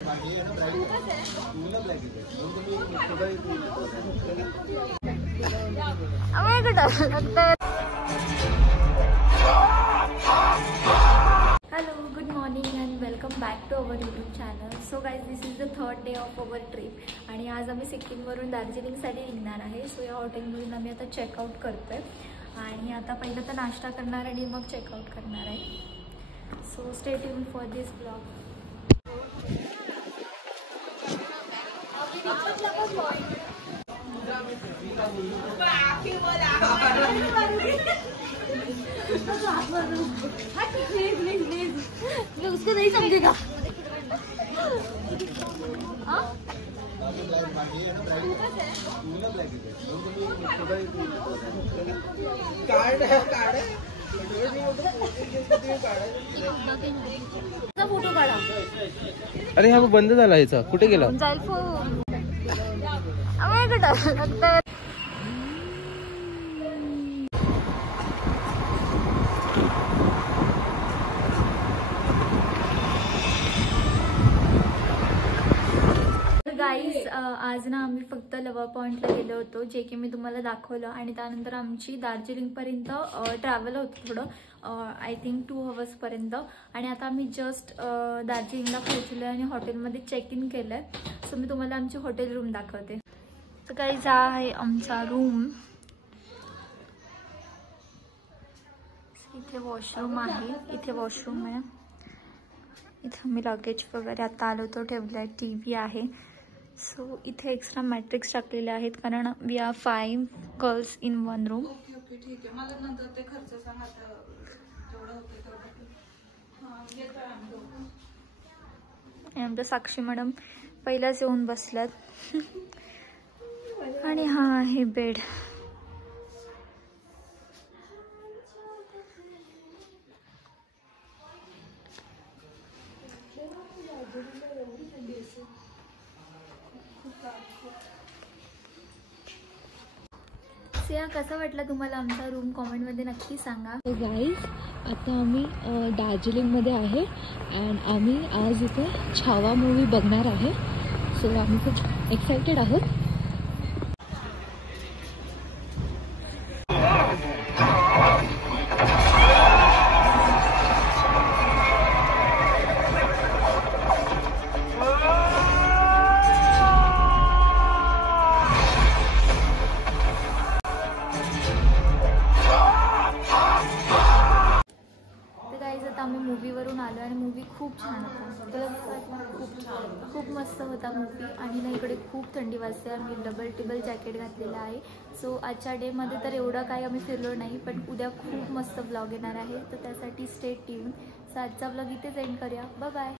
Hello, good morning and welcome back to our YouTube channel. So guys, this is the third day of our trip आणि आज आम्ही सिक्कीमवरून दार्जिलिंगसाठी निघणार आहे. So या हॉटेलमधून आम्ही आता चेकआउट करतोय आणि आता पहिलं तर नाश्ता करणार आणि मग चेकआउट करणार आहे. So stay tune for this blog. उसको नहीं समझेगा. फोटो काढा. अरे हा बंद झाला याचा. कुठे गेला? जाईल फोन. गाईज आज ना आम्ही फक्त लवा पॉइंटला गेलो होतो, जे की मी तुम्हाला दाखवलं. आणि त्यानंतर आमची दार्जिलिंगपर्यंत ट्रॅव्हल होतं थोडं, आय थिंक 2 आवर्सपर्यंत. आणि आता आम्ही जस्ट दार्जिलिंगला पोहोचलो आणि हॉटेलमध्ये चेक इन केलं आहे. सो मी तुम्हाला आमची हॉटेल रूम दाखवते. तर गाईज हा आहे आमचा रूम. इथे वॉशरूम आहे, इथे वॉशरूम आहे. इथे मी लगेज वगैरे आता आलो तो ठेवलं आहे. TV आहे. सो इथे एक्स्ट्रा मॅट्रिक्स टाकलेले आहेत कारण we are 5 girls in 1 room. Okay ठीक आहे. मला नंतर ते खर्च सांगा तेवढं होते तेवढं. हां येतोय आम्ही. आमच्या साक्षी मॅडम पहिलाच येऊन बसल्यात. आणि हा आहे बेड. सिया, कसा वाटला तुम्हाला आमचा रूम? कॉमेंटमध्ये नक्की सांगा. गाईज आता आम्ही दार्जिलिंगमध्ये आहे अँड आम्ही आज इथे छावा मूवी बघणार आहे. सो आम्ही खूप एक्सायटेड आहोत. आम्ही मूवीवरून आलो आणि मूवी खूप छान होता. खूप मस्त होता मूवी. आणि ना इकडे खूप थंडी वाजते. आम्ही डबल टिबल जॅकेट घातलेलं आहे. सो आजच्या डेमध्ये तर एवढं काही आम्ही फिरलो नाही, पण उद्या खूप मस्त ब्लॉग येणार आहे. तर त्यासाठी स्टे ट्यून. सो आजचा ब्लॉग इथेच एंड करूया. Bye bye.